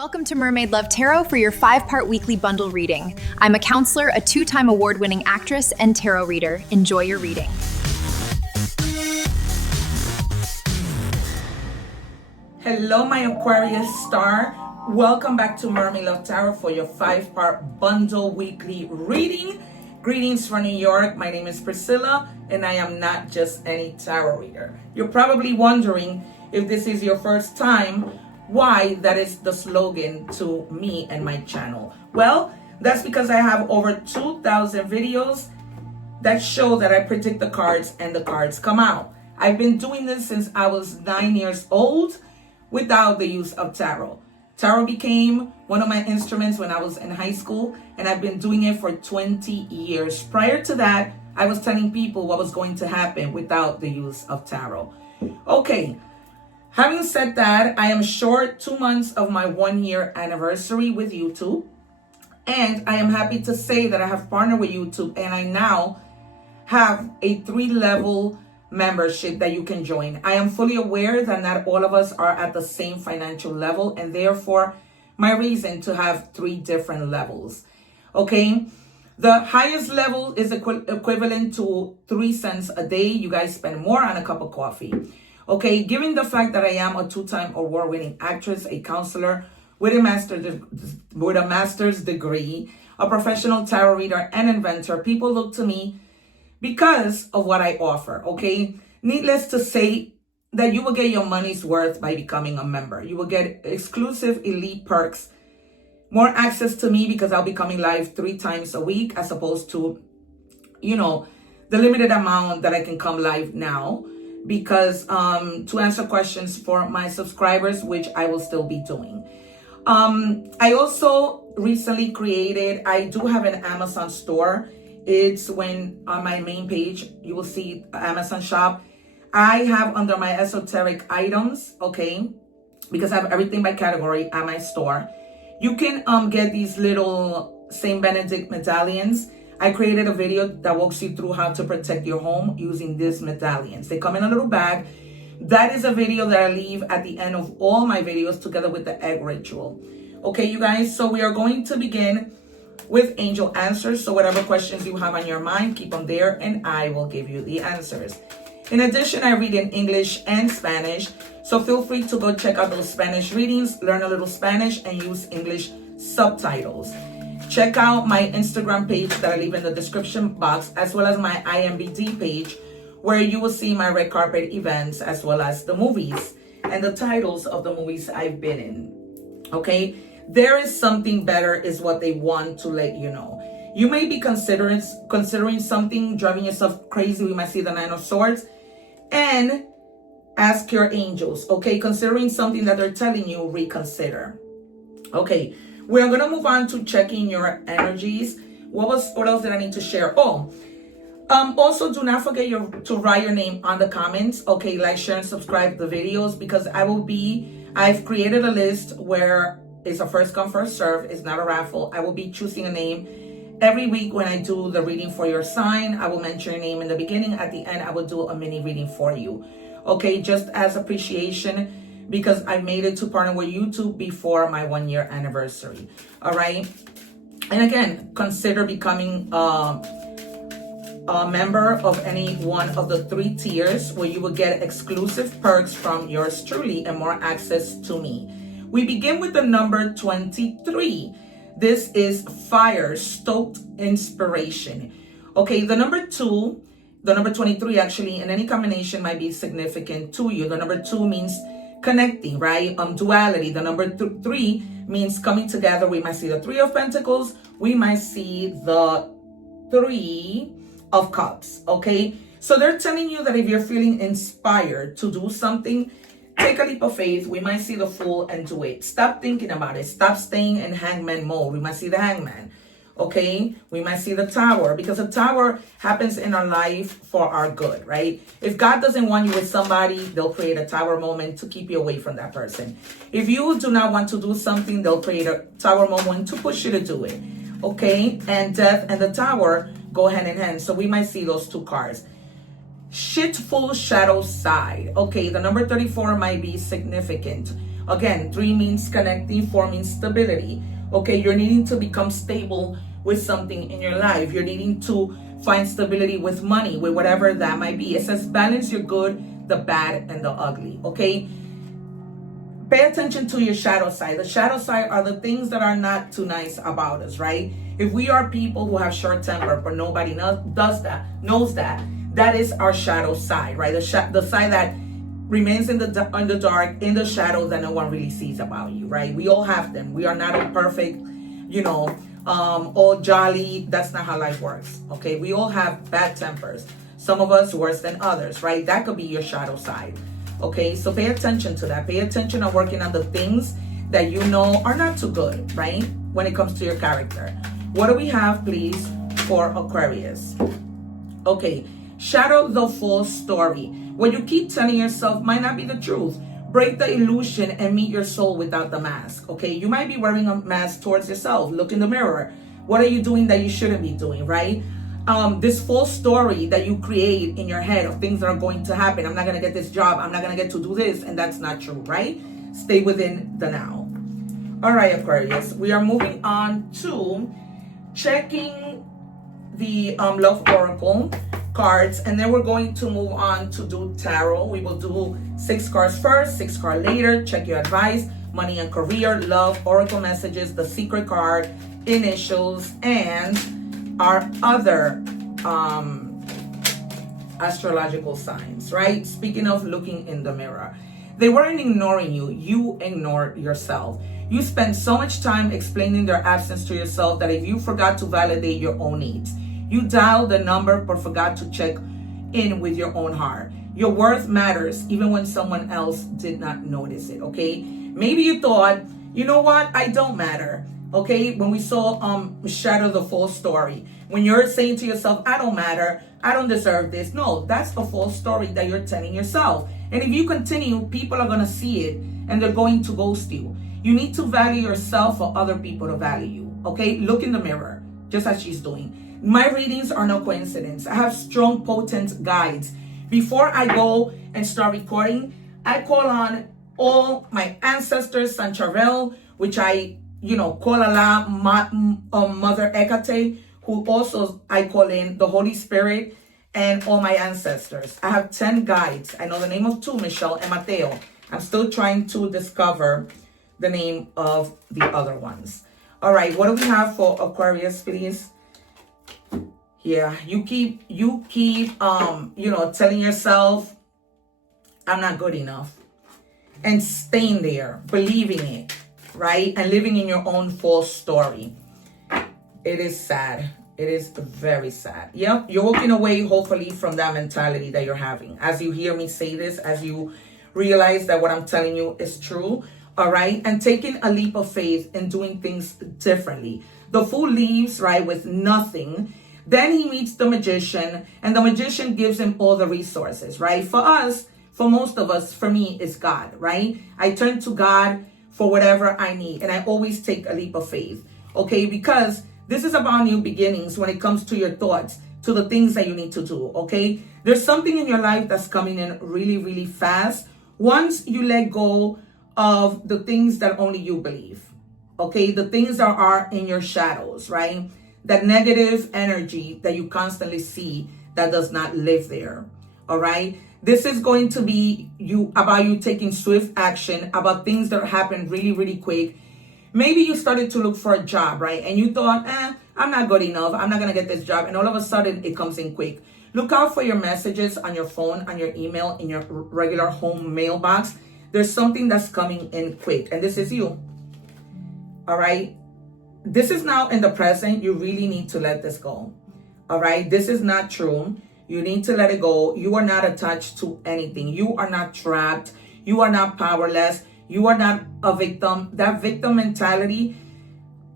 Welcome to Mermaid Love Tarot for your 5-part weekly bundle reading. I'm a counselor, a 2-time award-winning actress, and tarot reader. Enjoy your reading. Hello, my Aquarius star. Welcome back to Mermaid Love Tarot for your 5-part bundle weekly reading. Greetings from New York. My name is Priscilla, and I am not just any tarot reader. You're probably wondering, if this is your first time, why that is the slogan to me and my channel. Well, that's because I have over 2,000 videos that show that I predict the cards and the cards come out. I've been doing this since I was 9 years old without the use of tarot. Tarot became one of my instruments when I was in high school, and I've been doing it for 20 years. Prior to that, I was telling people what was going to happen without the use of tarot. Okay. Having said that, I am short 2 months of my 1-year anniversary with YouTube. And I am happy to say that I have partnered with YouTube, and I now have a 3-level membership that you can join. I am fully aware that not all of us are at the same financial level, and therefore my reason to have 3 different levels. Okay. The highest level is equivalent to 3 cents a day. You guys spend more on a cup of coffee. Okay, given the fact that I am a 2-time award-winning actress, a counselor with a master's degree, a professional tarot reader and inventor, people look to me because of what I offer, okay? Needless to say that you will get your money's worth by becoming a member. You will get exclusive elite perks, more access to me because I'll be coming live 3 times a week as opposed to, the limited amount that I can come live now. Because to answer questions for my subscribers, which I will still be doing. I also recently I do have an Amazon store. It's when on my main page, you will see Amazon shop. I have under my esoteric items, okay, because I have everything by category at my store. You can get these little Saint Benedict medallions. I created a video that walks you through how to protect your home using these medallions. They come in a little bag. That is a video that I leave at the end of all my videos together with the egg ritual. Okay, you guys, so we are going to begin with angel answers. So whatever questions you have on your mind, keep them there and I will give you the answers. In addition, I read in English and Spanish. So feel free to go check out those Spanish readings, learn a little Spanish and use English subtitles. Check out my Instagram page that I leave in the description box, as well as my IMDB page, where you will see my red carpet events, as well as the movies and the titles of the movies I've been in. Okay, there is something better is what they want to let you know. You may be considering something, driving yourself crazy. We might see the 9 of Swords, and ask your angels. Okay, considering something that they're telling you, reconsider. Okay. We're going to move on to checking your energies. What else did I need to share? Also do not forget to write your name on the comments. Okay, like, share, and subscribe to the videos because I've created a list where it's a first come, first serve. It's not a raffle. I will be choosing a name every week when I do the reading for your sign. I will mention your name in the beginning. At the end, I will do a mini reading for you. Okay, just as appreciation, because I made it to partner with YouTube before my 1-year anniversary. All right. And again, consider becoming a member of any one of the 3 tiers where you will get exclusive perks from yours truly and more access to me. We begin with the number 23. This is fire, stoked inspiration. Okay, the number 2, the number 23 actually, in any combination might be significant to you. The number 2 means connecting, right? Duality. The number 3 means coming together. We might see the 3 of Pentacles. We might see the 3 of Cups. Okay. So they're telling you that if you're feeling inspired to do something, take a leap of faith. We might see the Fool and do it. Stop thinking about it. Stop staying in hangman mode. We might see the Hangman. Okay, we might see the Tower, because a Tower happens in our life for our good, right? If God doesn't want you with somebody, they'll create a Tower moment to keep you away from that person. If you do not want to do something, they'll create a Tower moment to push you to do it. Okay, and Death and the Tower go hand in hand. So we might see those 2 cards. Shitful shadow side. Okay, the number 34 might be significant. Again, 3 means connecting, 4 means stability. Okay, you're needing to become stable with something in your life. You're needing to find stability with money, with whatever that might be. It says balance your good, the bad, and the ugly. Okay, pay attention to your shadow side. The shadow side are the things that are not too nice about us, right? If we are people who have short temper, but nobody knows that is our shadow side, right? The side that remains in the dark, in the shadow, that no one really sees about you, right? We all have them. We are not all perfect, all jolly. That's not how life works, okay? We all have bad tempers. Some of us worse than others, right? That could be your shadow side, okay? So pay attention to that. Pay attention on working on the things that you know are not too good, right? When it comes to your character. What do we have, please, for Aquarius? Okay, shadow the full story. What you keep telling yourself might not be the truth. Break the illusion and meet your soul without the mask, okay? You might be wearing a mask towards yourself. Look in the mirror. What are you doing that you shouldn't be doing, right? This full story that you create in your head of things that are going to happen. I'm not going to get this job. I'm not going to get to do this. And that's not true, right? Stay within the now. All right, Aquarius. We are moving on to checking the Love Oracle cards, and then we're going to move on to do tarot. We will do 6 cards first, 6 cards later. Check your advice, money and career, love, oracle messages, the secret card, initials, and our other astrological signs, right? Speaking of looking in the mirror, they weren't ignoring you. You ignored yourself. You spend so much time explaining their absence to yourself that if you forgot to validate your own needs, you dialed the number but forgot to check in with your own heart. Your worth matters even when someone else did not notice it, okay? Maybe you thought, you know what, I don't matter, okay? When we saw Shatter the full story, when you're saying to yourself, I don't matter, I don't deserve this. No, that's a false story that you're telling yourself. And if you continue, people are going to see it and they're going to ghost you. You need to value yourself for other people to value you, okay? Look in the mirror, just as she's doing. My readings are no coincidence. I have strong, potent guides. Before I go and start recording, I call on all my ancestors, Sancharel, which I, call Allah, Mother Hecate, who also I call in the Holy Spirit, and all my ancestors. I have 10 guides. I know the name of 2, Michelle and Mateo. I'm still trying to discover the name of the other ones. All right, what do we have for Aquarius, please? Yeah, you keep telling yourself, I'm not good enough, and staying there, believing it, right? And living in your own false story. It is sad. It is very sad. Yep, you're walking away, hopefully, from that mentality that you're having. As you hear me say this, as you realize that what I'm telling you is true, all right? And taking a leap of faith and doing things differently. The fool leaves, right, with nothing. Then he meets the magician, and the magician gives him all the resources, right? For us, for most of us, for me, it's God, right? I turn to God for whatever I need, and I always take a leap of faith, okay? Because this is about new beginnings when it comes to your thoughts, to the things that you need to do, okay? There's something in your life that's coming in really, really fast. Once you let go of the things that only you believe, okay? The things that are in your shadows, right? That negative energy that you constantly see that does not live there, all right? This is going to be about you taking swift action about things that happen really, really quick. Maybe you started to look for a job, right? And you thought, I'm not good enough. I'm not going to get this job. And all of a sudden, it comes in quick. Look out for your messages on your phone, on your email, in your regular home mailbox. There's something that's coming in quick. And this is you, all right? This is now in the present. You really need to let this go, all right? This is not true. You need to let it go. You are not attached to anything. You are not trapped. You are not powerless. You are not a victim. That victim mentality,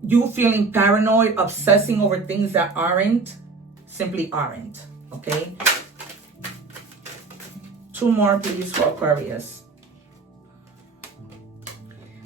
you feeling paranoid, obsessing over things that aren't, simply aren't, okay? 2 more, please, for Aquarius.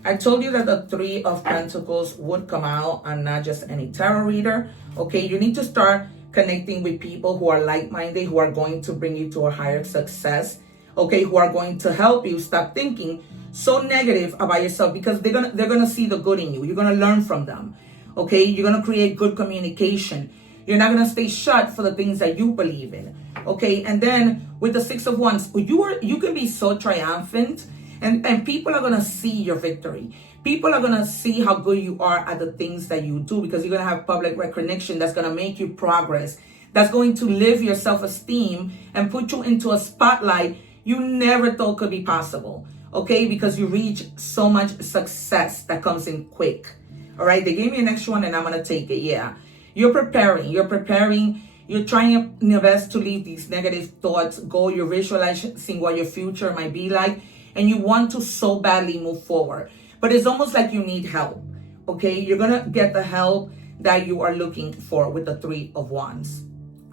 I told you that the 3 of Pentacles would come out. I'm not just any tarot reader, okay? You need to start connecting with people who are like-minded, who are going to bring you to a higher success, okay? Who are going to help you stop thinking so negative about yourself because they're gonna see the good in you. You're gonna learn from them. Okay, you're gonna create good communication. You're not gonna stay shut for the things that you believe in. Okay, and then with the Six of Wands, you can be so triumphant, and people are gonna see your victory. People are gonna see how good you are at the things that you do because you're gonna have public recognition that's gonna make you progress. That's going to lift your self-esteem and put you into a spotlight you never thought could be possible. Okay, because you reach so much success that comes in quick. All right, they gave me an extra one and I'm gonna take it. Yeah, you're preparing, you're trying your best to leave these negative thoughts go. You're visualizing what your future might be like, and you want to so badly move forward, but it's almost like you need help. Okay, you're gonna get the help that you are looking for with the Three of Wands.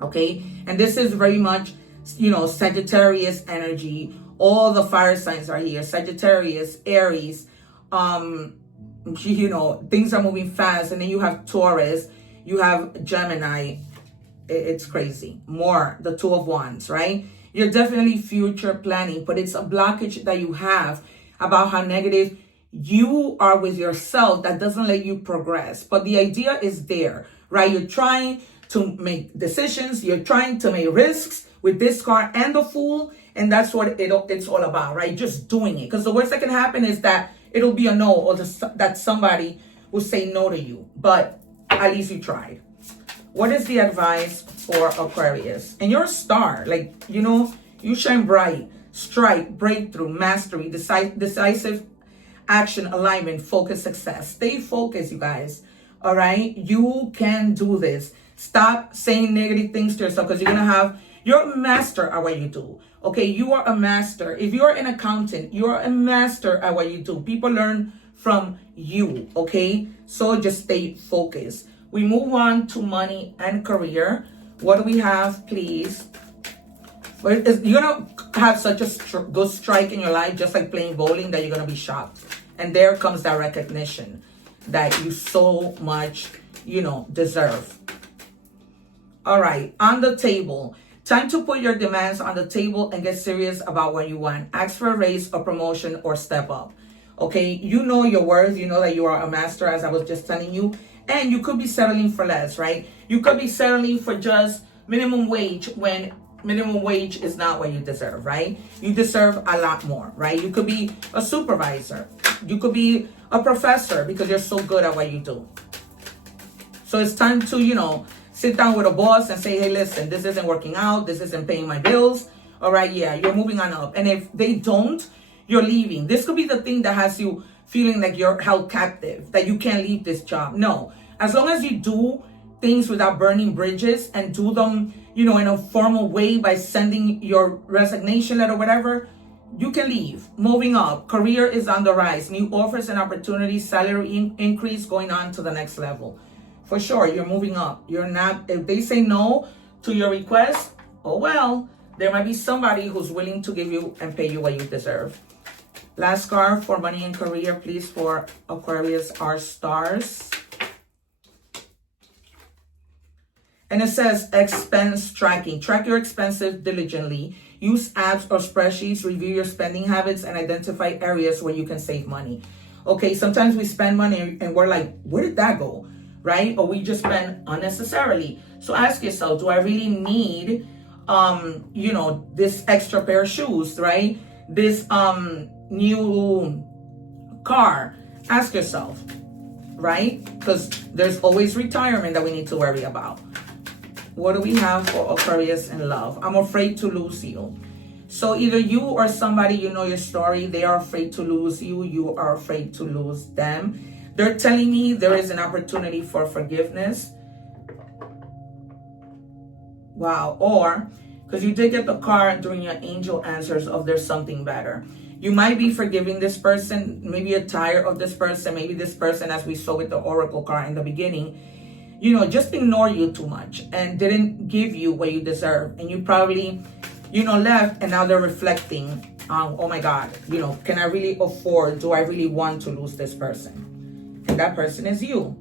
Okay, and this is very much, Sagittarius energy. All the fire signs are here: Sagittarius, Aries. Things are moving fast, and then you have Taurus, you have Gemini. It's crazy. More the Two of Wands, right? You're definitely future planning, but it's a blockage that you have about how negative you are with yourself that doesn't let you progress. But the idea is there, right? You're trying to make decisions, you're trying to make risks with this card and the Fool, and that's what it's all about, right? Just doing it, because the worst that can happen is that it'll be a no, or that somebody will say no to you, but at least you tried. What is the advice for Aquarius? And you're a star, you shine bright, strike, breakthrough, mastery, decisive action, alignment, focus, success. Stay focused, you guys. All right, you can do this. Stop saying negative things to yourself, because you're a master at what you do. Okay, you are a master. If you're an accountant, you're a master at what you do. People learn from you. Okay, so just stay focused. We move on to money and career. What do we have, please? You're gonna have such a good strike in your life, just like playing bowling, that you're gonna be shocked. And there comes that recognition that you so much, deserve. All right, on the table. Time to put your demands on the table and get serious about what you want. Ask for a raise, a promotion, or step up. Okay, you know your worth. You know that you are a master, as I was just telling you. And you could be settling for less, right? You could be settling for just minimum wage when minimum wage is not what you deserve, right? You deserve a lot more, right? You could be a supervisor. You could be a professor because you're so good at what you do. So it's time to, sit down with a boss and say, hey, listen, this isn't working out. This isn't paying my bills. All right, yeah, you're moving on up. And if they don't, you're leaving. This could be the thing that has you feeling like you're held captive, that you can't leave this job. No, as long as you do things without burning bridges and do them, in a formal way by sending your resignation letter or whatever, you can leave. Moving up, career is on the rise. New offers and opportunities, salary increase, going on to the next level. For sure, you're moving up. You're not, if they say no to your request, oh well, there might be somebody who's willing to give you and pay you what you deserve. Last card for money and career, please, for Aquarius are stars. And it says expense tracking. Track your expenses diligently. Use apps or spreadsheets, review your spending habits, and identify areas where you can save money. Okay, sometimes we spend money and we're like, where did that go? Right? Or we just spend unnecessarily. So ask yourself, do I really need, this extra pair of shoes, right? This new car? Ask yourself, right? Because there's always retirement that we need to worry about. What do we have for Aquarius in love? I'm afraid to lose you. So either you or somebody, your story, they are afraid to lose you. You are afraid to lose them. They're telling me there is an opportunity for forgiveness. Wow. Or, because you did get the card during your angel answers of there's something better. You might be forgiving this person. Maybe you're tired of this person. Maybe this person, as we saw with the Oracle card in the beginning, just ignore you too much and didn't give you what you deserve. And you probably, left, and now they're reflecting, oh my God, can I really afford, do I really want to lose this person? And that person is you.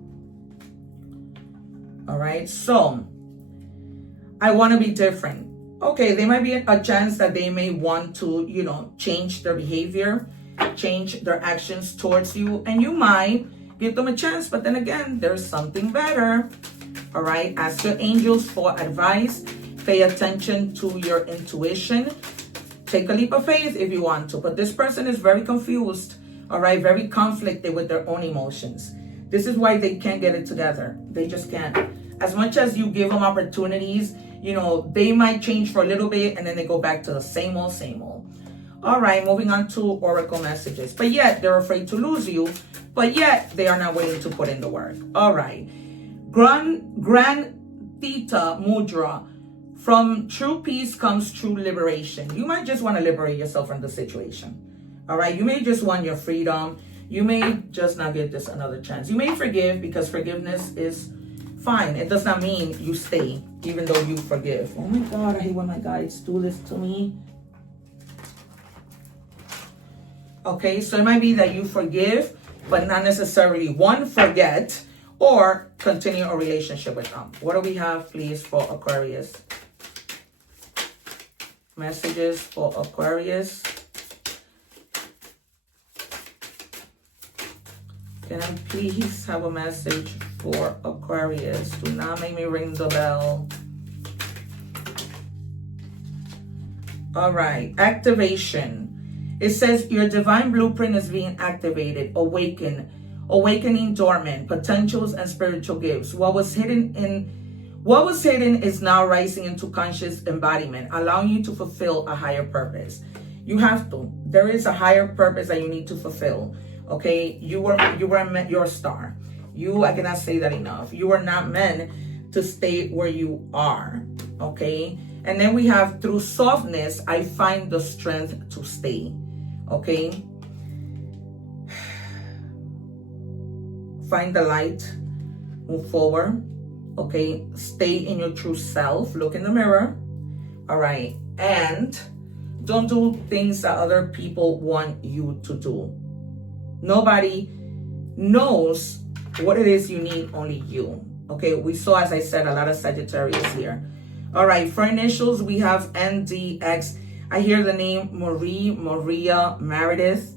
All right, so I want to be different. Okay, there might be a chance that they may want to, change their behavior. change their actions towards you, and you might give them a chance, but then again, there's something better. All right, ask your angels for advice. Pay attention to your intuition. Take a leap of faith if you want to, but this person is very confused, all right, very conflicted with their own emotions. This is why they can't get it together. They just can't. As much as you give them opportunities, you know, they might change for a little bit and then they go back to the same old, same old. All right, moving on to oracle messages. But yet they're afraid to lose you, but yet they are not willing to put in the work. All right. Grand Theta Mudra. From true peace comes true liberation. You might just want to liberate yourself from the situation. All right. You may just want your freedom. You may just not give this another chance. You may forgive because forgiveness is fine. It does not mean you stay even though you forgive. Oh my God, I hate when my guides do this to me. Okay, so it might be that you forgive, but not necessarily one, forget, or continue a relationship with them. What do we have, please, for Aquarius? Messages for Aquarius. Can I please have a message for Aquarius? Do not make me ring the bell. All right, activation. It says your divine blueprint is being activated, awakening dormant potentials and spiritual gifts. What was hidden is now rising into conscious embodiment, allowing you to fulfill a higher purpose. You have to. There is a higher purpose that you need to fulfill. Okay, you're a star. I cannot say that enough. You are not meant to stay where you are. Okay, and then we have through softness, I find the strength to stay. Okay, find the light, move forward. Okay, stay in your true self. Look in the mirror. All right, and don't do things that other people want you to do. Nobody knows what it is you need, only you. Okay, we saw, as I said, a lot of Sagittarius here. All right, for initials, we have NDX. I hear the name Maria, Meredith,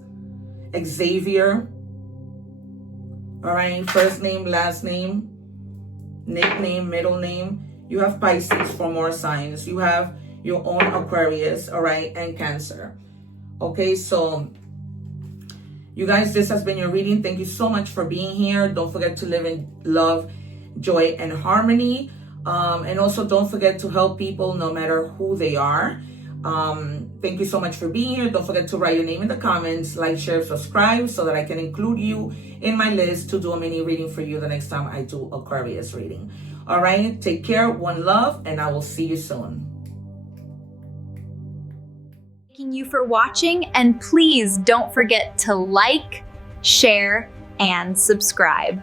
Xavier. All right, first name, last name, nickname, middle name. You have Pisces for more signs. You have your own Aquarius, all right, and Cancer. Okay, so you guys, this has been your reading. Thank you so much for being here. Don't forget to live in love, joy, and harmony. And also don't forget to help people no matter who they are. Thank you so much for being here. Don't forget to write your name in the comments, like, share, subscribe so that I can include you in my list to do a mini reading for you the next time I do Aquarius reading. All right, take care, one love, and I will see you soon. Thanking you for watching, and please don't forget to like, share, and subscribe.